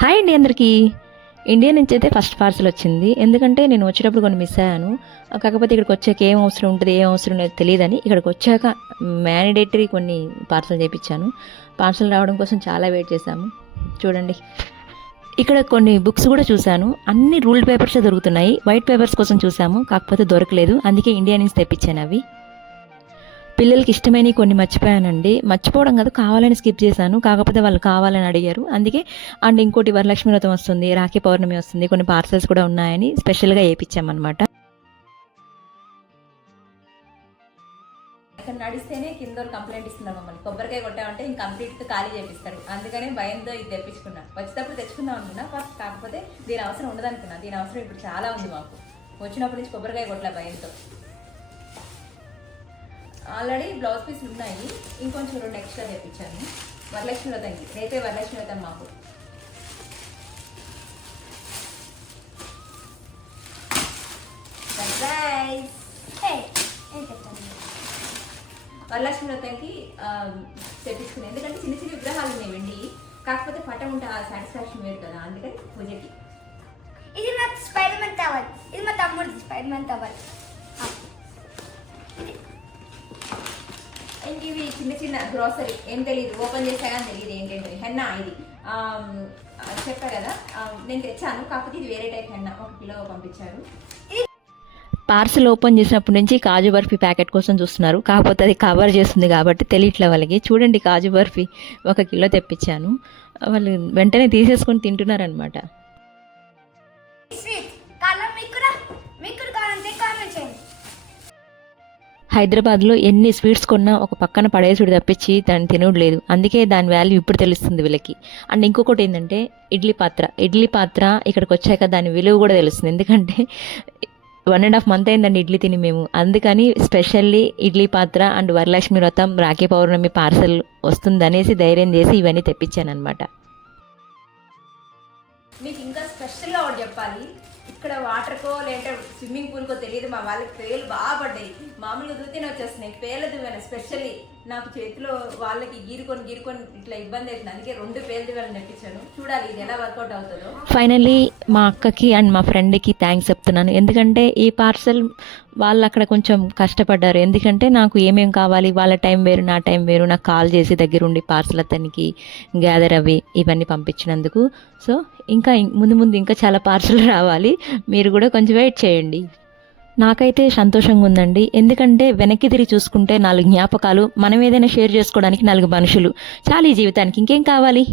Hi అండి అందరికీ. India నుంచి అయితే ఫస్ట్ పార్సల్ వచ్చింది. ఎందుకంటే నేను వచ్చేటప్పుడు కొన్ని మిస్ అయ్యాను. కాకపోతే ఇక్కడికి వచ్చాక ఏం అవసరం ఉంటుంది ఏం అవసరం లేదు తెలియదని ఇక్కడికి వచ్చాక మ్యాండేటరీ కొన్ని పార్సల్ చేయించాను. పార్సల్ రావడం కోసం చాలా వెయిట్ చేశాము. చూడండి, ఇక్కడ కొన్ని బుక్స్ కూడా చూశాను. అన్ని రూల్డ్ పేపర్సే దొరుకుతున్నాయి. వైట్ పేపర్స్ కోసం చూసాము, కాకపోతే దొరకలేదు. అందుకే ఇండియా నుంచి తెప్పించాను అవి. పిల్లలకి ఇష్టమైనవి కొన్ని మర్చిపోయానండి. మర్చిపోవడం కాదు, కావాలని స్కిప్ చేశాను. కాకపోతే వాళ్ళు కావాలని అడిగారు. అందుకే అండ్ ఇంకోటి వరలక్ష్మి వ్రతం వస్తుంది, రాఖీ పౌర్ణమి వస్తుంది, కొన్ని పార్సల్స్ కూడా ఉన్నాయని స్పెషల్గా వేయించామన్నమాట. ఇక్కడ నడిస్తేనే కింద కంప్లైంట్ ఇస్తున్నారు మమ్మల్ని. కొబ్బరికాయ కొట్టామంటే ఇంక కంప్లీట్ ఖాళీ చేపిస్తారు. అందుకనే భయంతో ఇది తెప్పించుకున్నా. వచ్చేటప్పుడు తెచ్చుకుందాం అనుకున్నా ఫస్ట్, కాకపోతే దీని అవసరం ఉండదనుకున్నా. దీని అవసరం ఇప్పుడు చాలా ఉంది మాకు. వచ్చినప్పటి నుంచి కొబ్బరికాయ కొట్టలే భయంతో. ఆల్రెడీ బ్లౌజ్ పీస్లు ఉన్నాయి, ఇంకొంచెం 2 ఎక్స్ట్రా తెప్పించాను. వరలక్ష్మి వ్రతంకి రేపే వరలక్ష్మి వ్రతం మాకు. వరలక్ష్మి వ్రతంకి తెప్పించుకున్నాను. ఎందుకంటే చిన్న చిన్న విగ్రహాలు ఉన్నాయి వెండి, కాకపోతే పటం ఉంటే ఆ సాటిస్ఫాక్షన్ వేరు కదా, అందుకని పూజకి. ఇది నా స్పైడర్ మ్యాన్ టవల్, ఇది మా తమ్ముడిది స్పైడర్ మ్యాన్ టవల్. ఇవి చిన్న చిన్న గ్రోసరీ, ఏం తెలియదు, ఓపెన్ చేసా కానీ తెలియదు ఏంటంటే. హెన్నా ఇది చెప్పా కదా, నేను తెచ్చాను. కాకపోతే ఇది వేరే టైప్ హెన్నా, 1 కిలో పంపించారు. పార్సల్ ఓపెన్ చేసినప్పటి నుంచి కాజు బర్ఫీ ప్యాకెట్ కోసం చూస్తున్నారు. కాకపోతే అది కవర్ చేస్తుంది కాబట్టి తెలియట్లే వాళ్ళకి. చూడండి, కాజు బర్ఫీ 1 కిలో తెప్పించాను. వాళ్ళు వెంటనే తీసేసుకొని తింటున్నారనమాట. హైదరాబాద్లో ఎన్ని స్వీట్స్ కొన్నా ఒక పక్కన పడేసుడు తప్పించి దాన్ని తినడు లేదు. అందుకే దాని వాల్యూ ఇప్పుడు తెలుస్తుంది వీళ్ళకి. అండ్ ఇంకొకటి ఏంటంటే ఇడ్లీ పాత్ర ఇక్కడికి వచ్చాక దాని విలువ కూడా తెలుస్తుంది. ఎందుకంటే 1.5 మంత్ అయిందండి ఇడ్లీ తిని మేము. అందుకని స్పెషల్లీ ఇడ్లీ పాత్ర అండ్ వరలక్ష్మి వ్రతం, రాఖీ పౌర్ణమి పార్సల్ వస్తుందనేసి ధైర్యం చేసి ఇవన్నీ తెప్పించాను అనమాట. మీకు ఇంకా స్పెషల్గా ఒకటి చెప్పాలి. ఇక్కడ వాటర్కో లేదంటే స్విమ్మింగ్ పూల్కో తెలియదు, మా వాళ్ళకి పేర్లు బాగా పడ్డాయి. మామూలుగా దూతేనే వచ్చేస్తున్నాయి. పేర్లు దివాను స్పెషల్లీ నాకు చేతిలో వాళ్ళకి గీరుకొని ఇట్లా ఇబ్బంది అవుతుంది. అందుకే 2 పేర్లు దివాలని తెప్పించాను. చూడాలి ఇది ఎలా వర్కౌట్ అవుతుందో. ఫైనల్లీ మా అక్కకి అండ్ మా ఫ్రెండ్కి థ్యాంక్స్ చెప్తున్నాను. ఎందుకంటే ఈ పార్సల్ వాళ్ళు అక్కడ కొంచెం కష్టపడ్డారు. ఎందుకంటే నాకు ఏమేమి కావాలి, వాళ్ళ టైం వేరు నా టైం వేరు, నాకు కాల్ చేసి దగ్గరుండి పార్సల్ అతనికి గ్యాదర్ అవి ఇవన్నీ పంపించినందుకు. సో ఇంకా ముందు ఇంకా చాలా పార్సల్ రావాలి. మీరు కూడా కొంచెం వెయిట్ చేయండి. నాకైతే సంతోషంగా ఉందండి. ఎందుకంటే వెనక్కి తిరిగి చూసుకుంటే 4 జ్ఞాపకాలు, మనం ఏదైనా షేర్ చేసుకోవడానికి 4 మనుషులు, చాలా ఈ జీవితానికి ఇంకేం కావాలి.